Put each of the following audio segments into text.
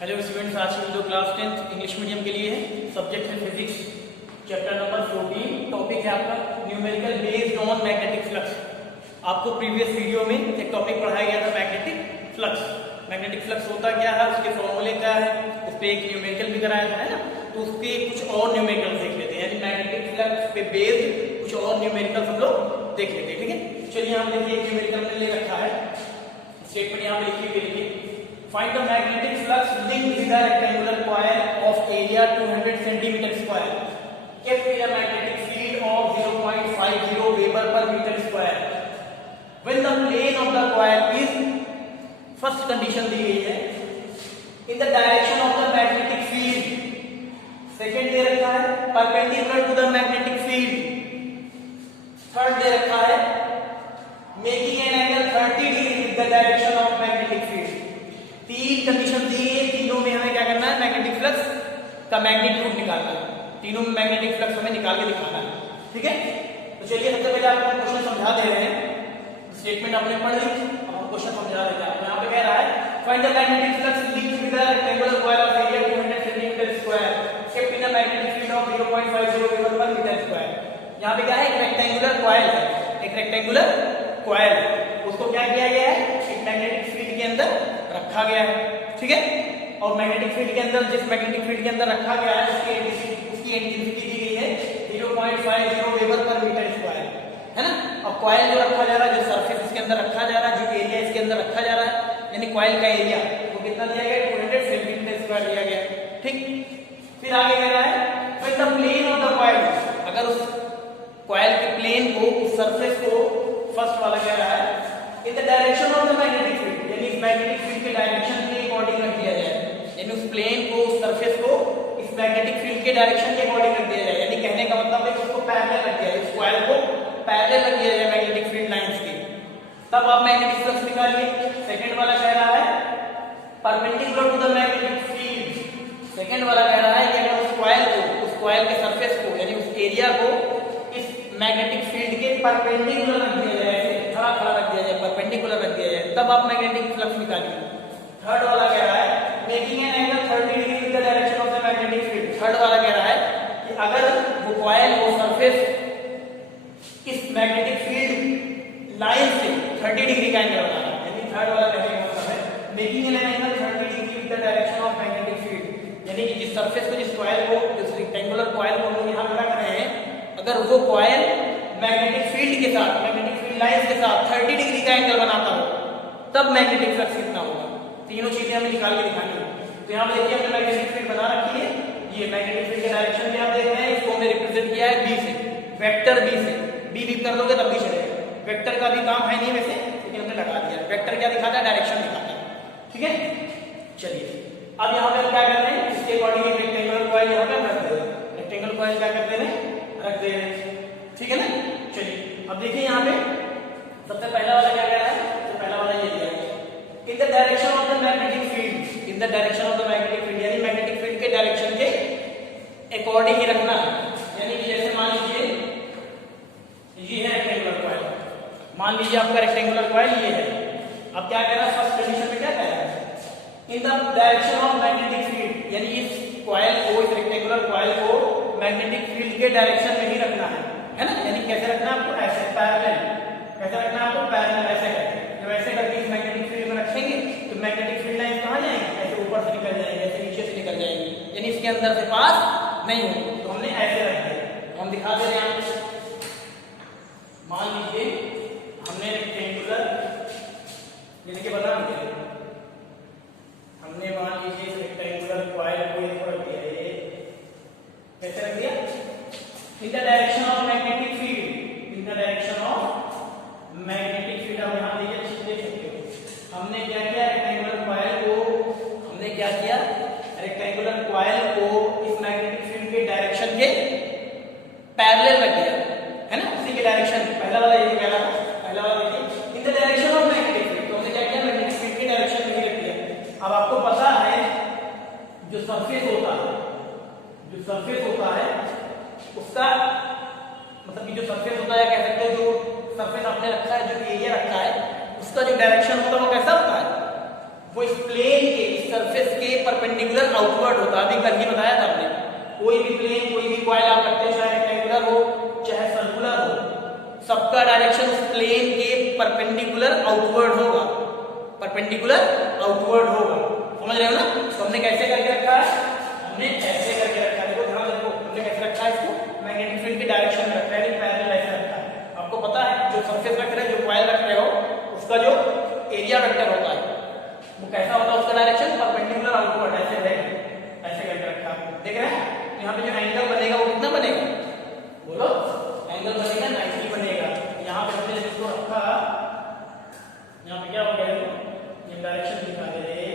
Hello students, आज की video class 10th English medium के लिए है। सब्जेक्ट है फिजिक्स, चैप्टर नंबर 14। टॉपिक है आपका numerical based on magnetic flux. आपको प्रीवियस वीडियो में एक टॉपिक पढ़ाया गया था मैग्नेटिक फ्लक्स। मैग्नेटिक फ्लक्स होता क्या है, उसके फॉर्मूले क्या है, उस पर एक न्यूमेरिकल भी कराया था, है ना। तो उसके कुछ और न्यूमेरिकल देख लेते हैं, यानी मैग्नेटिक फ्लक्स पे बेस्ड कुछ और न्यूमेरिकल हम लोग देख लेते हैं। ठीक है, चलिए हम देखिए न्यूमेरिकल में ले रखा है स्टेटमेंट, यहाँ पे लिखिए। Find the magnetic flux linked with a rectangular coil of area 200 cm square kept in a magnetic field of 0.50 Weber per meter square when the plane of the coil is, first condition दी गई है, in the direction of the magnetic field, second दे रखा है perpendicular to the magnetic field, third दे रखा है making an angle 30 degree with the direction of magnetic field। तीन condition दी है, तीनों में हमें क्या करना है, मैग्नेटिक फ्लक्स का मैग्नीट्यूड निकालना है। तीनों में मैग्नेटिक फ्लक्स हमें निकाल के दिखाना है। ठीक है, तो चलिए सबसे पहले आपको क्वेश्चन समझा दे रहे हैं। स्टेटमेंट आपने पढ़ ली, अब हम क्वेश्चन समझा देते हैं। यहाँ पे कह रहा है find the magnetic flux linked with the rectangular coil of area 200 centimetre square kept in a magnetic field of 0.50 weber per metre square. यहाँ पे क्या है, एक रेक्टेंगुलर कॉइल है, एक रेक्टेंगुलर कॉइल, उसको क्या किया गया है, एक मैग्नेटिक फील्ड के अंदर रखा गया है। ठीक है, और मैग्नेटिक फील्ड के अंदर, जिस मैग्नेटिक फील्ड के अंदर रखा गया है उसकी इंटेंसिटी दी गई है 0.50 वेबर पर मीटर स्क्वायर, है ना। अब कॉइल जो रखा जा रहा है, जो सरफेस इसके अंदर रखा जा रहा है, जो एरिया इसके अंदर रखा जा रहा है, यानी कॉइल का एरिया वो कितना दिया गया, 200 सेंटीमीटर स्क्वायर दिया गया। ठीक, फिर आगे कह रहा है when the plane of the coil, अगर उस कॉइल के प्लेन को, उस सरफेस को, फर्स्ट वाला कह रहा है in the direction of the magnetic field, यानी इस मैग्नेटिक फील्ड के डायरेक्शन के अकॉर्डिंग रख दिया जाए, यानी उस प्लेन को, उस सरफेस को इस मैग्नेटिक फील्ड के डायरेक्शन के अकॉर्डिंग रख दिया जाए। यानी कहने का मतलब है कि उसको पैरेलल रख दिया जाए, इस कॉइल को पैरेलल रख दिया जाए मैग्नेटिक फील्ड लाइंस के, तब आप मैग्नेटिक फ्लक्स निकालिए। सेकंड वाला कह रहा है perpendicular to the magnetic field. Second वाला कह रहा है कि अगर उस कॉइल को, उस कॉइल के सरफेस को, यानी उस एरिया को इस मैग्नेटिक फील्ड के परपेंडिकुलर रख दिया जाए, खड़ा खड़ा रख दिया जाए, परपेंडिकुलर रख दिया जाए, तब आप मैग्नेटिक फ्लक्स निकालिए। थर्ड वाला कह रहा है making an angle 30 degree with the direction of the magnetic field. Third वाला कह रहा है कि अगर वो कॉइल, वो सरफेस इस मैग्नेटिक फील्ड लाइन से 30 डिग्री का एंगल बनाना, यानी थर्ड वाला कहने का मतलब है making an angle 30 degree with the direction of magnetic field, यानी कि जिस सरफेस को, जिस कॉइल को, जिस रेक्टेंगुलर कॉइल को हम लोग यहां पे रख रहे हैं, अगर वो कॉइल मैग्नेटिक फील्ड के साथ, मैग्नेटिक फील्ड लाइंस के साथ 30 डिग्री का एंगल बनाता हो, तब मैग्नेटिक फ्लक्स कितना होगा। तीनों चीजें हमें निकाल के दिखानी है। तो यहाँ पे देखिए हमने मैग्नेटिक फील्ड बना रखी है, ये मैग्नेटिक फील्ड के डायरेक्शन भी आप देख रहे हैं, इसको हमने रिप्रेजेंट किया है बी से, वेक्टर बी से। बी भी कर दोगे तब भी चलेगा, वेक्टर का भी काम है नहीं वैसे, लेकिन हमने लगा दिया। वेक्टर क्या दिखाता है, डायरेक्शन दिखाता है। ठीक है, चलिए अब यहाँ पे हम क्या कर रहे हैं, इसके अकॉर्डिंग एक रेक्टेंगुलर कॉइल यहाँ पे हम रख दे रहे हैं। रेक्टेंगुलर कॉइल क्या कर दे रहे हैं, रख दे रहे हैं। ठीक है ना, चलिए अब देखिए यहाँ पे सबसे पहला वाला क्या कह रहा है, सबसे पहला वाला ये दिया है in the direction of the magnetic field, in the direction of the magnetic field, यानी मैग्नेटिक फील्ड के डायरेक्शन के अकॉर्डिंग ही रखना है। यानी कि जैसे मान लीजिए ये है रेक्टेंगुलर कॉइल, मान लीजिए आपका रेक्टेंगुलर कॉइल ये है। अब क्या कह रहा है, फर्स्ट कंडीशन में क्या कह रहा है, in the direction of magnetic field, यानी इस कॉइल को, इस रेक्टेंगुलर कॉइल को मैग्नेटिक फील्ड के डायरेक्शन में ही रखना है ना। यानी कैसे रखना है आपको, ऐसे पैरेलल, कैसे रखना है आपको, पैरेलल ऐसे करके। जब ऐसे करके इस मैग्नेटिक फील्ड में रखेंगे तो मैग्नेटिक फील्ड लाइन कहां जाएंगे, ऐसे ऊपर से निकल जाएंगे, ऐसे नीचे से निकल जाएंगे, यानी इसके अंदर से पास नहीं होंगे। तो हमने ऐसे रख दिया, हम दिखा दे रहे हैं। मान लीजिए हमने रेक्टेंगुलर, यानी कि बना दिया, हमने मान लीजिए इस रेक्टेंगुलर कॉइल को इधर रख दिया, ये कैसे रख दिया, in the direction of magnetic field, in the direction of magnetic field. अब यहाँ देखिए, देख सकते हो हमने क्या किया, रेक्टेंगुलर कॉइल को, हमने क्या किया, रेक्टेंगुलर कॉइल को इस मैग्नेटिक फील्ड के डायरेक्शन के पैरेलल रख दिया, है ना, उसी के डायरेक्शन। पहला वाला ये कह रहा था, पहला वाला देखिए in the direction of magnetic field, तो हमने क्या किया, मैग्नेटिक फील्ड के डायरेक्शन में ही रख दिया। अब आपको पता है जो सरफेस होता है, जो सरफेस होता है उसका मतलब कि जो सरफेस होता है, कह सकते हो जो सरफेस आपने रखा है, जो एरिया रखा है, उसका जो डायरेक्शन होता है वो कैसा होता है, वो इस प्लेन के सरफेस के परपेंडिकुलर आउटवर्ड होता है। अभी कल ही बताया था हमने, कोई भी प्लेन, कोई भी कॉइल आप रखते हो, चाहे रेक्टेंगुलर हो चाहे सर्कुलर हो, सबका डायरेक्शन उस प्लेन के परपेंडिकुलर आउटवर्ड होगा, परपेंडिकुलर आउटवर्ड होगा। समझ रहे हो ना? तो हमने कैसे करके रखा है, हमने ऐसे करके रखा है। देखो ध्यान रखो, हमने कैसे रखा है इसको, मैग्नेटिक फील्ड की डायरेक्शन में रखा है, पैरेलल ऐसे रखा है। आपको पता है जो सरफेस रख रहे हो, जो कॉइल रख रहे हो, उसका जो एरिया वेक्टर होता है वो कैसा होता है, उसका डायरेक्शन परपेंडिकुलर आउटवर्ड ऐसे रहेगा, ऐसे करके रखा है। देख रहे हैं? यहाँ पे जो एंगल बनेगा वो कितना बनेगा, बोलो? एंगल बनेगा 90 बनेगा। यहाँ पे हमने इसको रखा, यहाँ पे क्या हो गया, ये डायरेक्शन दिखा दे रहे,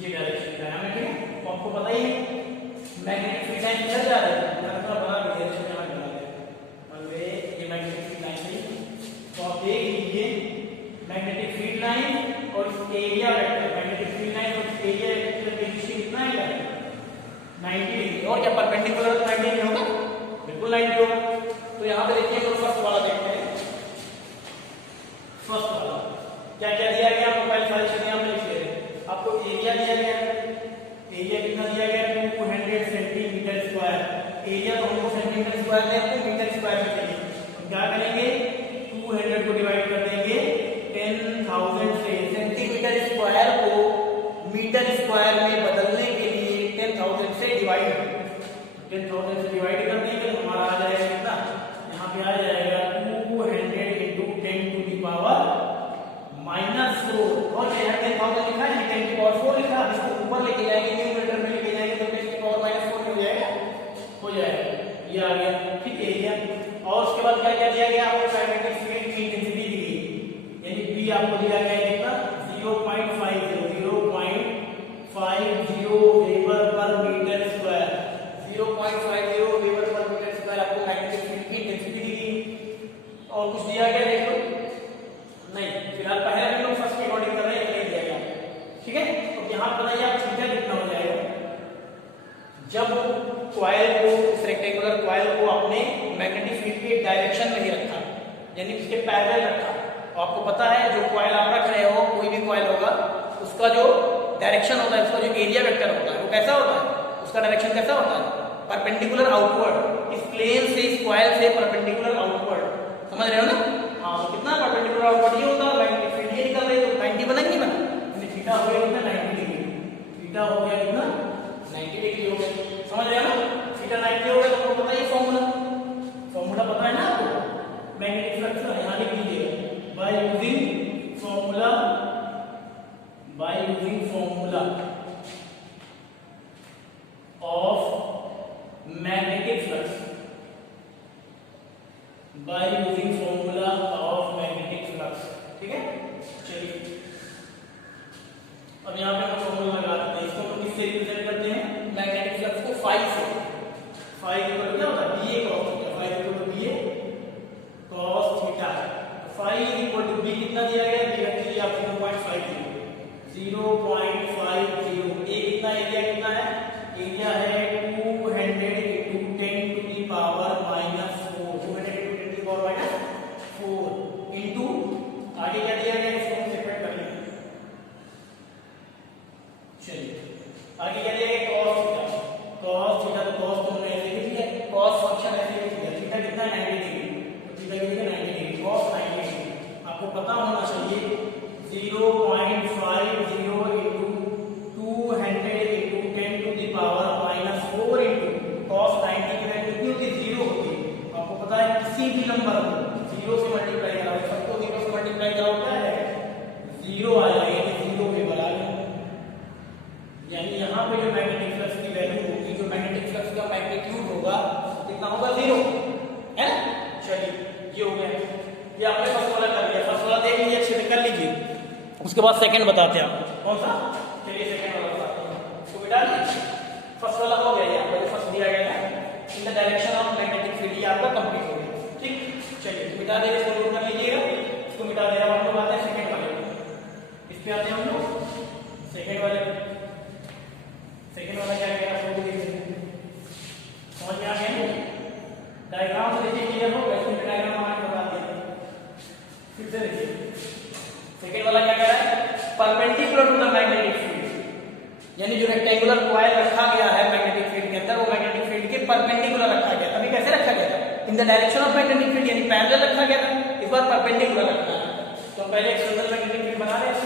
ये डायरेक्शन दिखा है, ठीक है? तो आपको पता ही है मैग्नेटिक फील्ड लाइन किधर जा रही है, यहाँ थोड़ा बना के डायरेक्शन यहाँ बना दे। मान लो ये मैग्नेटिक फील्ड लाइन थी, तो आप देख लीजिए मैग्नेटिक फील्ड लाइन और इस area vector, magnetic field line और इस एरिया वेक्टर के बीच कितना है, 90 डिग्री। और क्या परपेंडिकुलर 90 डिग्री होगा, बिल्कुल 90 होगा। तो यहाँ पे देखिए, तो फर्स्ट वाला देखते हैं। फर्स्ट वाला क्या क्या दिया गया, मोबाइल सारी चीजें यहाँ पे लिख ले रहे हैं। आपको एरिया दिया गया, एरिया कितना दिया गया, 200 सेंटीमीटर स्क्वायर। एरिया तो हमको सेंटीमीटर स्क्वायर में, आपको मीटर स्क्वायर में चाहिए। तो क्या करेंगे, 200 को डिवाइड कर देंगे 10,000 से। सेंटीमीटर स्क्वायर को मीटर स्क्वायर में बदलने के लिए 10,000 से डिवाइड, 10,000 से डिवाइड कर देंगे तो हमारा आ जाएगा कितना, यहाँ पे आ जाएगा 200 into 10 to the power -4। और यहाँ 10,000 लिखा है, 10 की पावर 4 लिखा है, इसको ऊपर लेके जाएंगे, न्यूमरेटर में लेके जाएंगे तो 10 की पावर -4 हो जाएगा, हो जाएगा। ये आ गया, ठीक है एरिया। और उसके बाद क्या क्या दिया गया, आपको मैग्नेटिक फील्ड की इंटेंसिटी दी गई, यानी बी आपको दिया गया है कितना, 0.50 weber per metre square, 0.50 weber per metre square आपको मैग्नेटिक फील्ड की इंटेंसिटी दी गई। और कुछ दिया गया देख लो, नहीं, फिलहाल पहले हम लोग फर्स्ट की अकॉर्डिंग कर रहे हैं, नहीं दिया गया, ठीक है? तो यहाँ बताइए आप थीटा कितना हो जाएगा, जब कॉइल को, उस रेक्टेंगुलर कॉइल को आपने मैग्नेटिक फील्ड के डायरेक्शन में ही रखा, यानी उसके पैरेलल रखा। तो आपको पता है जो कॉइल आप रख रहे हो, कोई भी कॉइल होगा, उसका जो डायरेक्शन होता है, उसका जो एरिया वेक्टर होता है वो कैसा होता है, उसका डायरेक्शन कैसा होता है, परपेंडिकुलर आउटवर्ड। इस प्लेन से, इस कॉइल से परपेंडिकुलर आउटवर्ड, समझ रहे हो ना? हाँ, तो कितना परपेंडिकुलर आउटवर्ड ये होता है, मैग्नेटिक फील्ड ये निकल रही है, तो 90 बना कि नहीं बना, थीटा हो गया कितना, 90 डिग्री। थीटा हो गया कितना, 90 डिग्री हो गया। समझ रहे हो ना? थीटा 90 हो गया, तो आपको पता है फॉर्मूला, फॉर्मूला पता है ना आपको, मैग्नेटिक फ्लक्स का यहाँ लिख लीजिएगा, by using formula, by using formula of magnetic flux, by using formula of magnetic flux, ठीक है? चलिए अब यहाँ पे हम फॉर्मूला लगाते हैं, इसको हम किससे रिप्रेजेंट करते हैं, मैग्नेटिक फ्लक्स को फाई से। फाई इक्वल क्या होता है, ba cos theta, phi equal to ba cos theta. Phi equal to b कितना दिया गया, दिया है आप 0.50, 0.50। ए कितना, एरिया कितना है, एरिया है 200 into 10 to the power -4, 200 into 10 to the power -4 into, आगे क्या दिया गया, इसको हम सेपरेट कर लेंगे। चलिए आगे क्या दिया गया, cos थीटा, cos थीटा, तो cos तो हमने ऐसे लिख लिया, cos फंक्शन ऐसे लिख लिया। थीटा कितना है, 90 डिग्री, तो थीटा कितना है, 90 डिग्री, cos 90 डिग्री। आपको पता होना चाहिए 0.50 into 200 into 10 to the power -4 into cos 90 की वैल्यू कितनी होती है, 0 होती है। आपको पता है किसी भी नंबर को 0 से मल्टीप्लाई कराओ, सबको 0 से मल्टीप्लाई कराओ, क्या है 0 आ जाएगा, यानी 0 वेबर आ गया। यानी यहाँ पे जो मैग्नेटिक फ्लक्स की वैल्यू होगी, जो मैग्नेटिक फ्लक्स का मैग्नीट्यूड होगा कितना होगा, 0 है ना? चलिए ये हो गया, ये आपने फर्स्ट वाला कर लिया, फर्स्ट वाला देख लीजिए, अच्छे से कर लीजिए। उसके बाद सेकंड बताते हैं आपको, कौन सा, चलिए सेकंड वाला बताते हैं, इसको मिटा दीजिए। फर्स्ट वाला हो गया, ये आपको फर्स्ट दिया गया था, in the direction of magnetic field, ये आपका कंप्लीट हो गया, ठीक? चलिए मिटा देंगे, इसको नोट कर लीजिएगा, इसको मिटा देगा। हम लोग आते हैं सेकंड वाले, इस पे आते हैं हम लोग सेकंड वाले। सेकंड वाला क्या कहेगा, आपको देखिए समझ में आ गया, डायग्राम से देखिए क्लियर हो, वैसे डायग्राम हमारे बता दिया, फिर से देखिए यानी जो रेक्टेंगुलर कॉइल रखा गया है मैग्नेटिक फील्ड के अंदर, वो मैग्नेटिक फील्ड के परपेंडिकुलर रखा गया। अभी कैसे रखा गया था? In the direction of magnetic field, यानी पैरेलल रखा गया था। इस बार परपेंडिकुलर रखना है। तो हम पहले एक सिंगल मैग्नेटिक फील्ड बना रहे हैं।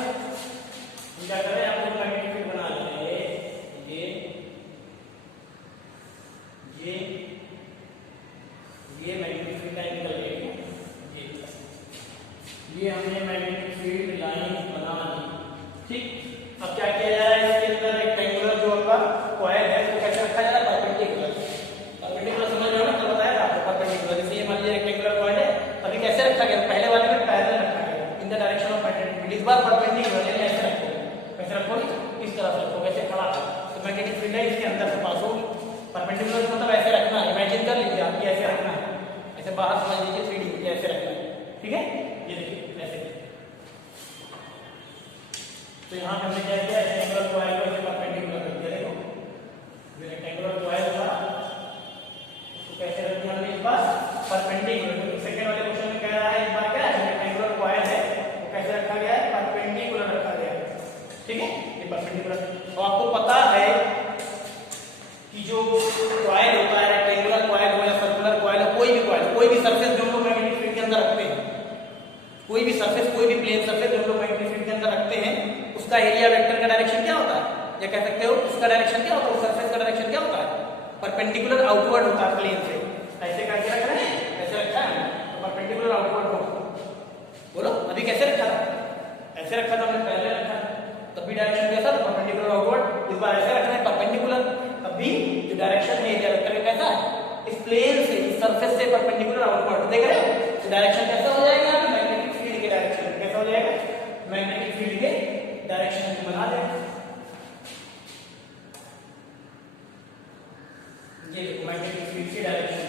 हम क्या करें, आप लोग मैग्नेटिक फील्ड बना लेंगे। ये मैग्नेटिक फील्ड लाइन निकल गई। ये हमने मैग्नेटिक फील्ड लाइन बना दी। ठीक, अब क्या किया जाए, इसके अंदर रेक्टेंगुलर जो आपका कॉइल है वो कैसे रखा जाए? परपेंडिकुलर। परपेंडिकुलर समझ रहे हो ना? तो बताया था आपको परपेंडिकुलर। जैसे ये मान लीजिए रेक्टेंगुलर कॉइल है, अभी कैसे रखा गया? पहले वाले में पैरेलल रखा गया in the direction of magnetic field. इस बार परपेंडिकुलर, यानी ऐसे रखो। कैसे रखोगे? इस तरह से रखो, वैसे खड़ा है तो मैग्नेटिक फील्ड है इसके अंदर से पास होगी। परपेंडिकुलर मतलब ऐसे रखना है। इमेजिन कर लीजिए आप, ऐसे रखना है, ऐसे बाहर समझ लीजिए 3D ऐसे रखना है। ठीक है, ये देखिए ऐसे। तो यहाँ हमने क्या किया, रेक्टेंगुलर कॉइल को ऐसे परपेंडिकुलर कर दिया। देखो ये रेक्टेंगुलर कॉइल था, उसको कैसे रख दिया हमने? इस बार परपेंडिकुलर। तो सेकंड वाले क्वेश्चन में कह रहा है इस बार क्या है, रेक्टेंगुलर कॉइल है वो कैसे रखा गया है? परपेंडिकुलर रखा गया है। ठीक है, ये परपेंडिकुलर। तो आपको पता है कि जो कॉइल होता है, रेक्टेंगुलर कॉइल हो या सर्कुलर कॉइल हो, कोई भी कॉइल, कोई भी सरफेस जो हम लोग मैग्नेटिक फील्ड के अंदर रखते हैं, कोई भी सरफेस, कोई भी प्लेन सरफेस जो हम लोग मैग्नेटिक फील्ड के अंदर रखते हैं, उसका एरिया वेक्टर का डायरेक्शन क्या होता है? या कह सकते हो उसका डायरेक्शन क्या होता है? उस सरफेस का डायरेक्शन क्या होता है? परपेंडिकुलर आउटवर्ड होता है प्लेन से। ऐसे करके रख रहे हैं, ऐसे रखा है तो परपेंडिकुलर आउटवर्ड होगा। बोलो अभी कैसे रखा था? ऐसे रखा था हमने, पहले रखा तब भी डायरेक्शन कैसा था? Perpendicular outward. इस बार ऐसे रखना है परपेंडिकुलर, तब भी जो डायरेक्शन है एरिया वेक्टर का कैसा है? इस प्लेन से, इस सरफेस से परपेंडिकुलर आउटवर्ड। देख रहे हो तो डायरेक्शन कैसा हो जाएगा? मैग्नेटिक फील्ड के डायरेक्शन कैसा हो जाएगा? मैग्नेटिक फील्ड के डायरेक्शन बना दें। ये देखो मैग्नेटिक फील्ड के डायरेक्शन,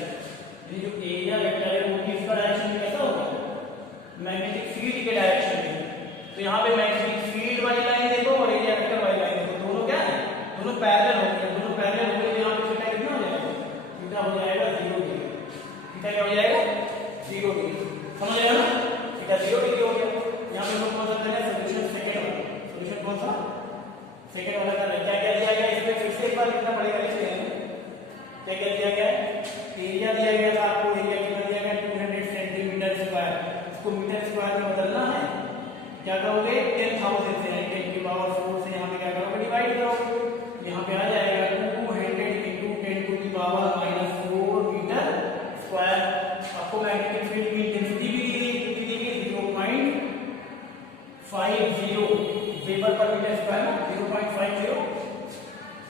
ये जो एरिया वेक्टर है वो भी इसका डायरेक्शन कैसा होगा? मैग्नेटिक फील्ड के डायरेक्शन में। तो यहाँ पे मैग्नेटिक फील्ड वाली लाइन देखो और एरिया वेक्टर वाली लाइन देखो, दोनों क्या है? दोनों पैरेलल हो गए। दोनों पैरेलल हो गए तो यहाँ पे थीटा कितना हो जाएगा? थीटा हो जाएगा 0 डिग्री। थीटा क्या हो जाएगा? 0 डिग्री। समझ रहे हो ना? थीटा 0 डिग्री हो गया। यहाँ पे हम कौन सा करना है? सोल्यूशन सेकंड वाला। सोल्यूशन कौन सा? सेकंड वाला करना है। क्या क्या दिया गया इसमें? फिर से एक बार लिखना पड़ेगा। इसलिए क्या क्या दिया गया है? एरिया दिया गया था आपको। एरिया कितना दिया गया? 200 सेंटीमीटर स्क्वायर। इसको मीटर स्क्वायर में बदलना है। क्या करोगे? 10,000 से 10 की पावर 4 से यहाँ पे क्या करोगे? डिवाइड करोगे। यहाँ पे आ जाएगा 200 into 10 to the power -4 metre square. आपको मैग्नेटिक फील्ड की इंटेंसिटी भी दी गई, कितनी दी गई? 0.50 weber per metre square. 0.50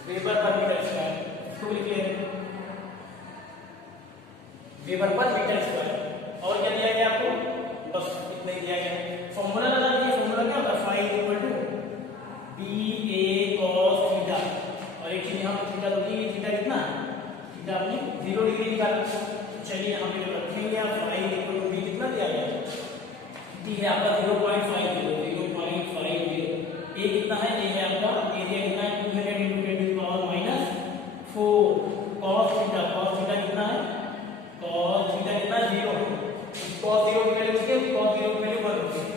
weber per metre square. इसको लिख लेंगे वेबर पर मीटर स्क्वायर। और क्या दिया गया आपको? बस इतना ही दिया गया। फॉर्मूला लगा दिया। फॉर्मूला क्या होता है? Phi equal to BA cos theta. और एक चीज यहाँ पे थीटा तो दी, थीटा कितना? थीटा आपने 0 डिग्री निकाला। चलिए यहाँ पे रखेंगे आप फाई इक्वल टू B कितना दिया गया? डी है आपका 0.50। ए कितना है? ए है आपका एरिया कितना है? 200 into 10 to the power -4 cos theta. cos theta कितना है? cos थीटा कितना? 0 है। cos 0 की वैल्यू कितनी? cos 0 की वैल्यू 1 होती है।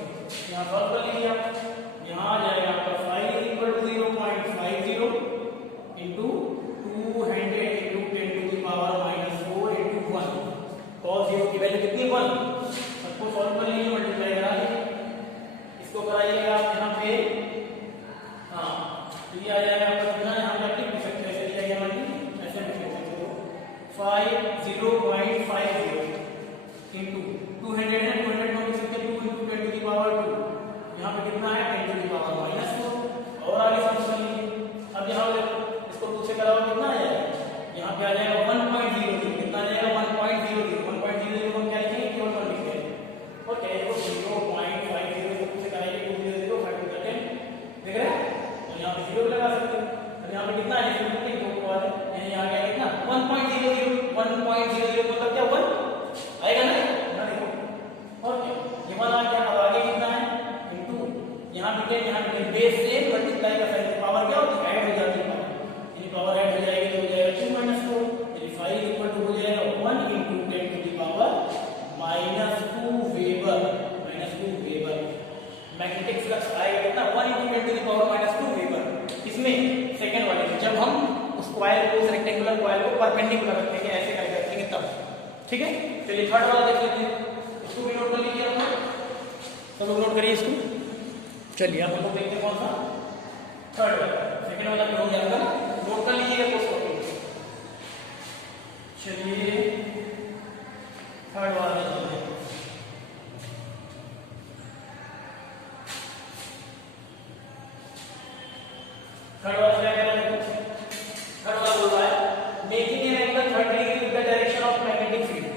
यहाँ सॉल्व कर लीजिए आप। यहाँ आ जाएगा आपका phi equal to 0.50 into 200 into 10 to the power -4 into 1। cos 0 की वैल्यू कितनी? 1। सबको सॉल्व कर लीजिए, मल्टीप्लाई करा लीजिए। इसको कराइएगा आप यहाँ पे। हाँ तो ये आ जाएगा आपका कितना? यहाँ पे आप लिख सकते हो, ऐसे दिया गया मतलब ऐसे लिख सकते हो 0.50 into 200 है। 200 को लिख सकते हैं 2 into 10 to the power 2। यहाँ पे कितना है? 10 to the power -4। और आगे समझ लीजिए। अब यहाँ इसको 2 से कराओ कितना आ जाएगा? यहाँ पे आ जाएगा 1.00। कितना आ जाएगा? 1.00। 1.00 को हम क्या लिखेंगे? केवल 1 लिख देंगे। ओके, तो 0.50 को 2 से कराइए 200 5 to the 10। देख रहे हैं? तो यहाँ पे 0 लगा सकते हैं। अब यहाँ पे कितना है? 0 यहाँ आ गया कितना? 1.00। 1.00 मतलब क्या परपेंडिकुलर रखेंगे, ऐसे करके रखेंगे तब। ठीक है, चलिए थर्ड वाला देख लेते हैं, इसको भी नोट कर लीजिए आप लोग, सब लोग नोट करिए इसको। चलिए आप लोग देखते हैं कौन सा थर्ड वाला, सेकंड वाला भी हो गया ना, नोट कर लीजिएगा दोस्तों। चलिए थर्ड वाला देखते हैं। थर्ड वाला क्या कह रहा है? थर्ड वाला बोल रहा है making an angle 30 degree with the direction of magnetic field.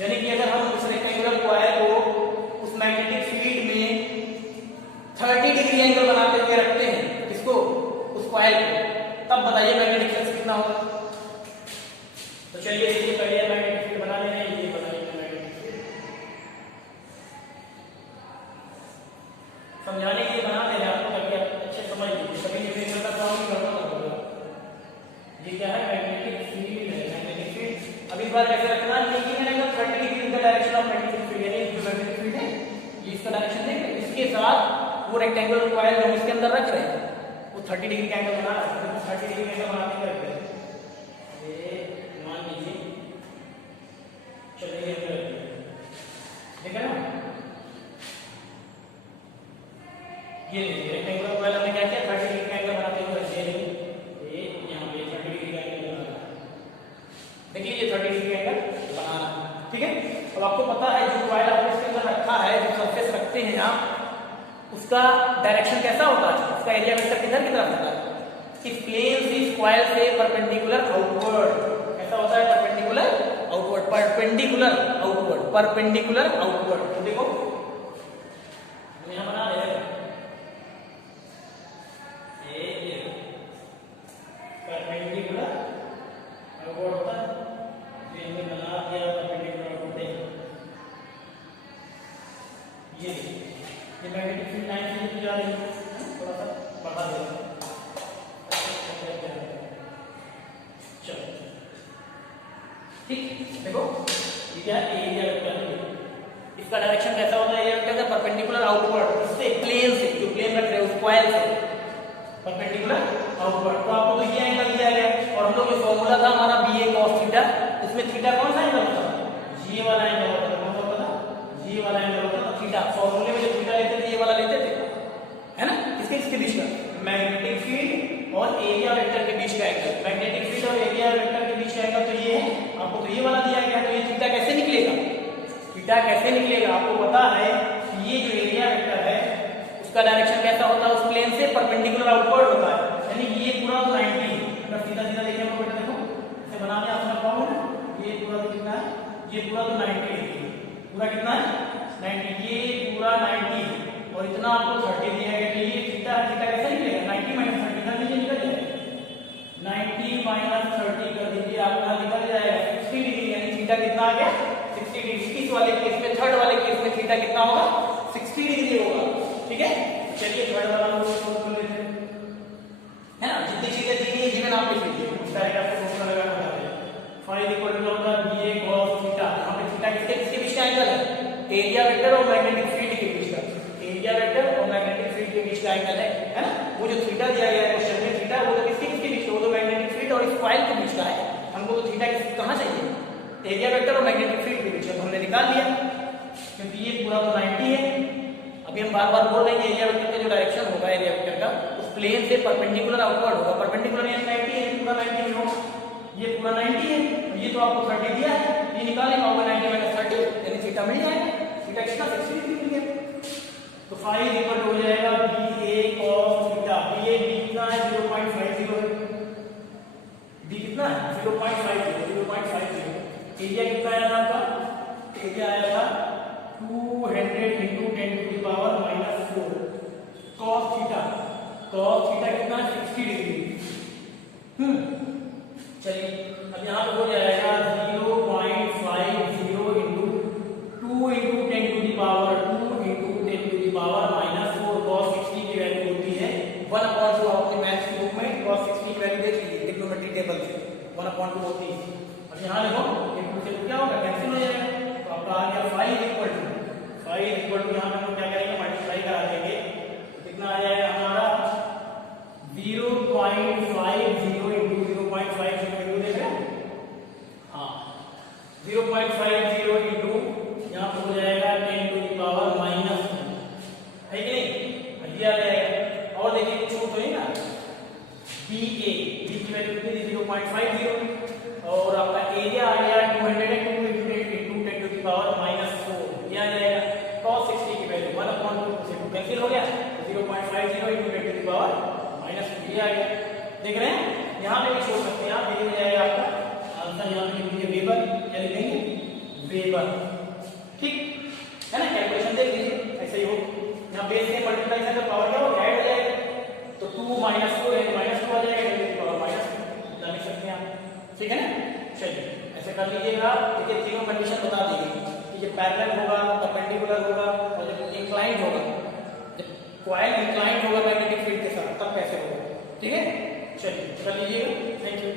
यानी कि अगर हम उस रेक्टेंगुलर कॉइल को उस मैग्नेटिक फील्ड में 30 डिग्री एंगल बनाते हुए रखते हैं, किसको? उस कॉइल को, तब बताइए मैग्नेटिक फ्लक्स कितना होगा। तो चलिए ये पहले मैग्नेटिक फील्ड बना लेना है, ये बनाइए मैग्नेटिक फील्ड, समझाने के लिए बना देना आपको ताकि आप अच्छे समझ लीजिए, कभी न्यूमेरिकल का काम करना होगा। ये क्या है? मैग्नेटिक फील्ड है, मैग्नेटिक फील्ड। अब इस बार कैसे रखना है? Making an angle 30 degree in the direction of magnetic field, यानी जो मैग्नेटिक फील्ड है ये इसका डायरेक्शन देख रहे हैं, इसके साथ वो रेक्टेंगुलर कॉइल जो इसके अंदर रख रहे हैं वो 30 डिग्री का एंगल बना रहा है। 30 डिग्री का एंगल बनाते हुए रख रहे हैं, ये मान लीजिए, चलिए अंदर ठीक है ना। ये लीजिए रेक्टेंगुलर कॉइल हमने क्या किया? 30 डिग्री का एंगल बनाते हुए रख दिया, ये यहाँ पे 30 डिग्री का एंगल बना रहा है। देखिए ये 30 डिग्री का एंगल बना रहा है, ठीक है। अब आपको पता है जो कॉइल आपने इसके अंदर रखा है, जो सरफेस रखते हैं आप, उसका डायरेक्शन कैसा होता है? उसका एरिया वेक्टर किधर की तरफ होता है? इस प्लेन से, इस कॉइल से परपेंडिकुलर आउटवर्ड। कैसा होता है? Perpendicular outward, perpendicular outward, perpendicular outward. तो देखो यहां बना रहे हैं ये परपेंडिकुलर आउटवर्ड होता है, ये हमने बना दिया परपेंडिकुलर आउटवर्ड। ये मैग्नेटिक फील्ड लाइन से नीचे जा रही है, थोड़ा सा बढ़ा देगा, चलो ठीक। देखो ये क्या है? Area vector. इसका डायरेक्शन कैसा होता है? एरिया वेक्टर का परपेंडिकुलर आउटवर्ड, इससे प्लेन से, जो प्लेन रख रहे हैं उस कॉइल से परपेंडिकुलर आउटवर्ड। तो आपको तो ये एंगल दिया गया और हम लोग जो फॉर्मूला था हमारा BA cos थीटा, उसमें थीटा कौन सा एंगल होता है? ये वाला एंगल होता है, कौन सा होता है? ये वाला एंगल होता है। थीटा फॉर्मूले में जो थीटा लेते थे ये वाला लेते थे, है ना। इसके बीच का मैग्नेटिक फील्ड और एरिया वेक्टर के बीच का एंगल, मैग्नेटिक फील्ड और एरिया वेक्टर के बीच का एंगल तो ये है। आपको तो ये वाला दिया गया, तो ये थीटा कैसे निकलेगा? थीटा कैसे निकलेगा? आपको पता है कि ये जो एरिया वेक्टर है उसका डायरेक्शन कैसा होता है? उस प्लेन से परपेंडिकुलर आउटवर्ड होता है, यानी ये पूरा 90 है। अगर सीधा सीधा देखें तो बेटा देखो इसे बनाने आप समझ पाओगे ना, ये पूरा तो कितना है? ये पूरा तो 90 है, पूरा कितना है? 90। ये पूरा 90 है और इतना आपको 30 दिया गया, तो ये थीटा, थीटा कैसे निकलेगा? 90 माइनस 30 कर दीजिए, निकल जाएगा। 90 माइनस 30 कर दीजिए, आपका निकल जाएगा 60 डिग्री, यानी थीटा कितना आ गया? 60 डिग्री। इस वाले केस में, थर्ड वाले केस में थीटा कितना होगा? 60 डिग्री होगा, ठीक है। चलिए थर्ड वाला हम सोल्व कर लेते हैं, है ना। जितनी चीजें दी गई जिन्हें आप लिख लीजिए, उस डायरेक्ट आपको फॉर्मूला लगाना है। फाई इक्वल टू होगा BA cos थीटा। यहाँ पे थीटा किसके बीच का एंगल है? एरिया वेक्टर और मैग्नेटिक फील्ड के बीच का, एरिया वेक्टर और मैग्नेटिक फील्ड के बीच का एंगल है ना। वो जो थीटा दिया गया है क्वेश्चन में, थीटा वो तो किसके बीच का? वो तो मैग्नेटिक फील्ड और इस कॉइल के बीच का है। हमको तो थीटा कहाँ चाहिए? एरिया वेक्टर और मैग्नेटिक फील्ड के बीच का, तो हमने निकाल लिया क्योंकि ये पूरा तो 90 है। अभी हम बार बार बोल रहे हैं एरिया वेक्टर का जो डायरेक्शन होगा, एरिया वेक्टर का उस प्लेन से परपेंडिकुलर आउटवर्ड होगा। परपेंडिकुलर यानी 90 है, पूरा 90 में होगा, ये पूरा 90 है, ये तो आपको 30 दिया है, ये निकाले पाओगे 90 माइनस 30, यानी थीटा मिल जाएगा। थीटा कितना? 60 डिग्री मिल गया। तो फाई इक्वल हो जाएगा BA cos थीटा। BA कितना है? 0.50 है, B कितना है? 0.50। एरिया कितना आया था आपका? एरिया आया था 200 into 10 to the power -4 cos theta. cos theta कितना? 60 डिग्री। चलिए अब यहाँ पे हो जाएगा 0.50 into 2 into 10 to the power 2 into 10 to the power -4 cos 60 की वैल्यू होती है 1/2। आपने मैथ्स की बुक में cos 60 की वैल्यू देख लीजिए ट्रिग्नोमेट्री टेबल से, 1/2 होती है। अब यहाँ देखो ये टू से क्या होगा? कैंसिल हो जाएगा, तो आपका आ गया फाई इक्वल टू यहाँ पे हम क्या करेंगे? मल्टीप्लाई करा देंगे, तो कितना आ जाएगा हमारा? 0.50 into 0.50 into देख रहे हैं पावर -4 ये आ जाएगा। cos 60 की वैल्यू 1/2 कैंसिल हो गया, 0.50 इंटू 10 की पावर -2 ये आ गया। देख रहे हैं, यहाँ पे भी छोड़ सकते हैं आप, ये हो जाएगा आपका आंसर। यहाँ पे लिख दीजिए वेबर, क्या लिखेंगे, वेबर, ठीक है ना। कैलकुलेशन देख लीजिए, ऐसे ही हो। यहाँ बेस से मल्टीप्लाई से पावर क्या हो गया, ऐड हो जाएगा, तो 2 - 4 यानी -2 आ जाएगा, 10 की पावर -2 लिख सकते हैं आप, ठीक है ना। चलिए ऐसे कर लीजिएगा। देखिए तीनों कंडीशन बता दी गई कि जब पैरेलल होगा, परपेंडिकुलर होगा और जब इंक्लाइंड होगा, जब कॉइल इंक्लाइंड होगा मैग्नेटिक फील्ड के साथ तब कैसे होगा, ठीक है। चलिए कर लीजिएगा। Thank you.